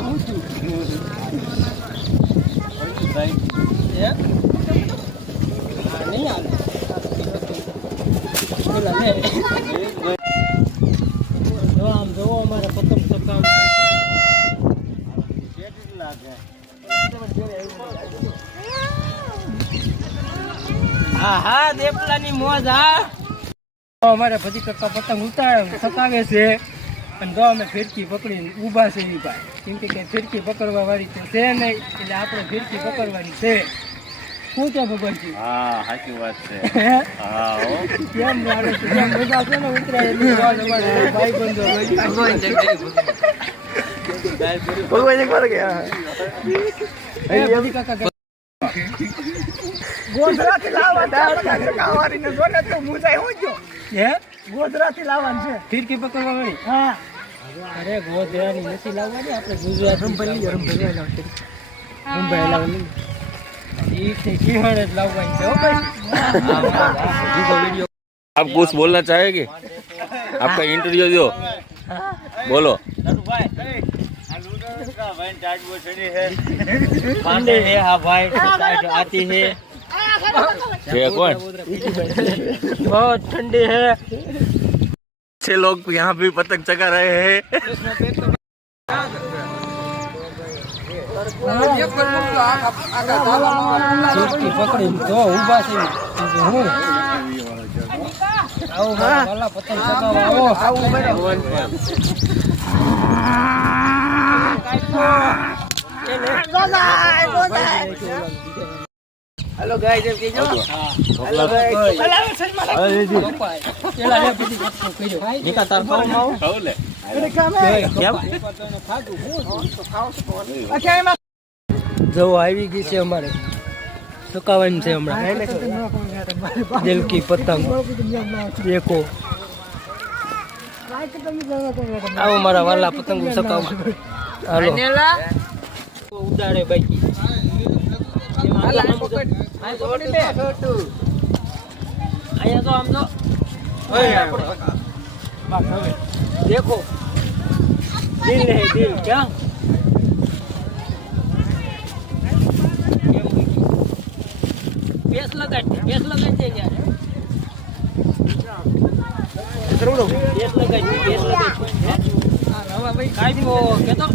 આવું છું ભાઈ નહીં આવે જો આમ જોવો અમારે પતંગ ચકાવ લાગે હા હા દેપલાની મોજ હા અમારે પછી કાકા પતંગ ચકાવે છે અને જો અમે ફિરકી પકડીને ઊભા છે એની પાસે કેમ કે ફિરકી પકડવા વાળી તો છે નહીં એટલે આપણે ફિરકી પકડવાની છે શું છે ભગવાનજી હા સાચી વાત છે હા કેમ જાણે છે કેમ બધા છે ને ઉતરાય ભાઈ બંધો ભગવાન એક વાર ગયા બધી કાકા ગોધરાથી લાવવાનું કાવારીને જોને તો મુજાય હું જો હે ગોધરાથી લાવવાનું છે ફિરકી પકડવા વાળી હા અરે ગોધરાની નથી લાવવાની આપણે ગુજરાત રંભલી લાવવાની લાવવાની आप कुछ बोलना चाहेंगे आपका इंटरव्यू दो बोलो पांडे है हाँ भाई आती है कौन बहुत ठंडी है छह लोग यहाँ भी पतंग चगा रहे हैं પકડી તો ઊભા છે હું આવો વાલા પતંગ ચગાવવા આવો હેલો ગાઈસ એમ કીજો હેલો ગાઈસ પેલા લે પછી કીજો નિકા તાર પાઉ લે અરે કામ કેમ ફાગુ હું તો ખાવ છું અચ્છા એમાં જો આવી ગઈ છે અમારે સુકાવાની છે હમણાં દિલ કી પતંગ દેખો આવો મારા વાલા પતંગ સકાવ હાલો ઉડાડે બાકી અહીંયા તો આમ તો देखो दिल है दिल क्या बेस लगाई दे यार बेस लगाई हां रवा भाई काई को के तो